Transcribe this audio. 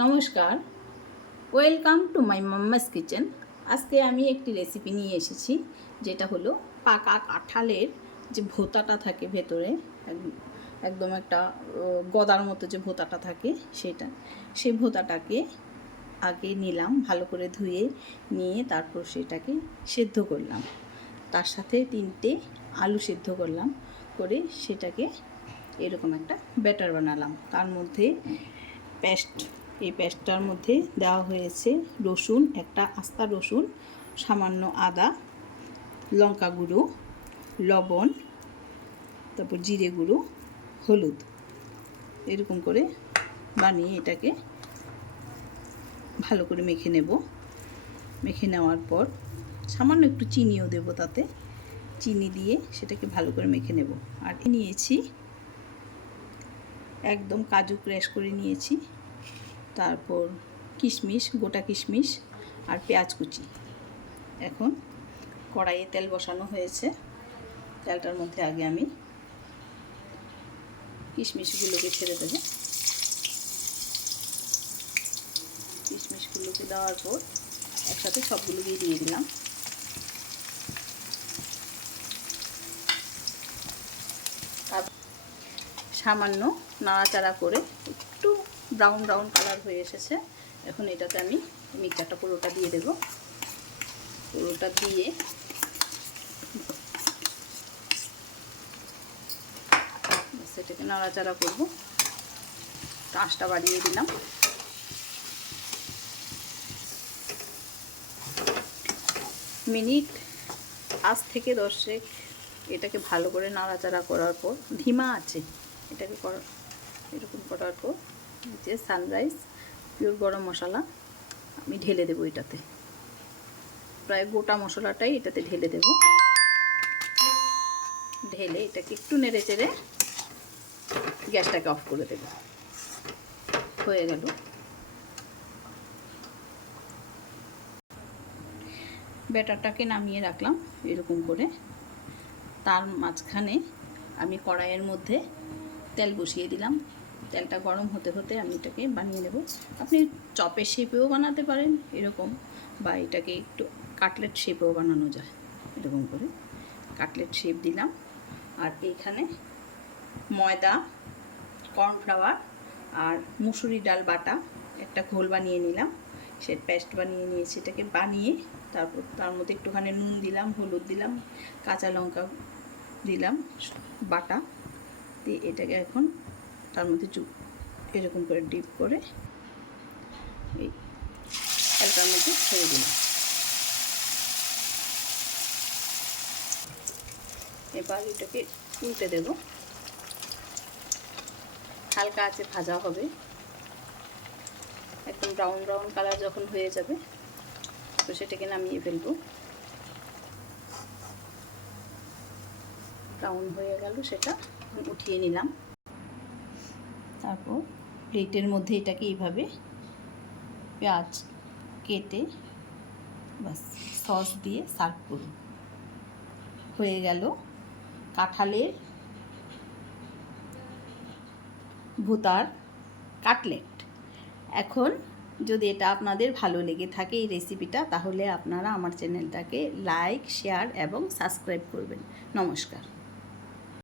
নমস্কার, welcome to my mamma's kitchen. আজকে আমি একটি রেসিপি নিয়ে এসেছি, যেটা হলো পাকা কাঁঠালের যে ভোঁতাটা থাকে ভেতরে, একদম একটা গদার মতো যে ভোঁতাটা থাকে সেটা, সেই ভোঁতাটাকে আগে নিলাম, ভালো করে ধুয়ে নিয়ে তারপর সেটাকে সেদ্ধ করলাম। তার সাথে 3টে আলু সেদ্ধ করলাম, করে সেটাকে এরকম একটা ব্যাটার বানালাম। তার মধ্যে এই পেস্টটার মধ্যে দেওয়া হয়েছে রসুন, একটা আস্তা রসুন, সামান্য আদা, লঙ্কা গুঁড়ো, লবণ, তারপর জিরে গুঁড়ো, হলুদ, এরকম করে বানিয়ে এটাকে ভালো করে মেখে নেব। মেখে নেওয়ার পর সামান্য একটু চিনিও দেব, তাতে চিনি দিয়ে সেটাকে ভালো করে মেখে নেব। আর নিয়েছি একদম কাজু ক্র্যাশ করে নিয়েছি, তারপর কিশমিশ, গোটা কিশমিশ আর পেঁয়াজ কুচি। এখন কড়াইয়ে তেল বসানো হয়েছে, তেলটার মধ্যে আগে আমি কিশমিশগুলোকে ছেড়ে দেব। কিশমিশগুলোকে দেওয়ার পর একসাথে সবগুলোকেই দিয়ে দিলাম। সামান্য নাড়াচাড়া করে একটু ব্রাউন ব্রাউন কালার হয়ে এসেছে। এখন এটাতে আমি মিক্সচারটা পুরোটা দিয়ে দেব। পুরোটা দিয়ে সেটাকে নাড়াচাড়া করব। আঁচটা বাড়িয়ে দিলাম। মিনিট 5 থেকে 10 এটাকে ভালো করে নাড়াচাড়া করার পর ধিমা আছে এটাকে এরকম করার পর যে সানরাইজ পিওর গরম মশলা আমি ঢেলে দেবো এটাতে। প্রায় গোটা মশলাটাই এটাতে ঢেলে দেব। ঢেলে এটাকে একটু নেড়ে চেড়ে গ্যাসটাকে অফ করে দেব। হয়ে গেল। ব্যাটারটাকে নামিয়ে রাখলাম এরকম করে। তার মাঝখানে আমি কড়াইয়ের মধ্যে তেল বসিয়ে দিলাম। তেলটা গরম হতে হতে আমি এটাকে বানিয়ে নেব। আপনি চপের শেপেও বানাতে পারেন এরকম, বা এটাকে একটু কাটলেট শেপেও বানানো যায়। এরকম করে কাটলেট শেপ দিলাম। আর এইখানে ময়দা, কর্নফ্লাওয়ার আর মুসুরি ডাল বাটা একটা ঘোল বানিয়ে নিলাম। সে পেস্ট বানিয়ে নিয়েছি। এটাকে বানিয়ে তারপর তার মধ্যে একটুখানি নুন দিলাম, হলুদ দিলাম, কাঁচা লঙ্কা দিলাম বাটা দিয়ে এটাকে এখন তার মধ্যে এরকম করে ডিপ করে এই তেলটার মধ্যে ছেড়ে দিলাম। এবার এটাকে উল্টে দেব। হালকা আঁচে ভাজা হবে, একদম ব্রাউন ব্রাউন কালার যখন হয়ে যাবে তো সেটাকে নামিয়ে ফেলবো। ব্রাউন হয়ে গেল, সেটা উঠিয়ে নিলাম। তারপর প্লেটের মধ্যে এটাকে এইভাবে পেঁয়াজ কেটে বাস সস দিয়ে সার্ভ করুন। হয়ে গেল কাঁঠালের ভোঁতার কাটলেট। এখন যদি এটা আপনাদের ভালো লেগে থাকে এই রেসিপিটা, তাহলে আপনারা আমার চ্যানেলটাকে লাইক, শেয়ার এবং সাবস্ক্রাইব করবেন। নমস্কার।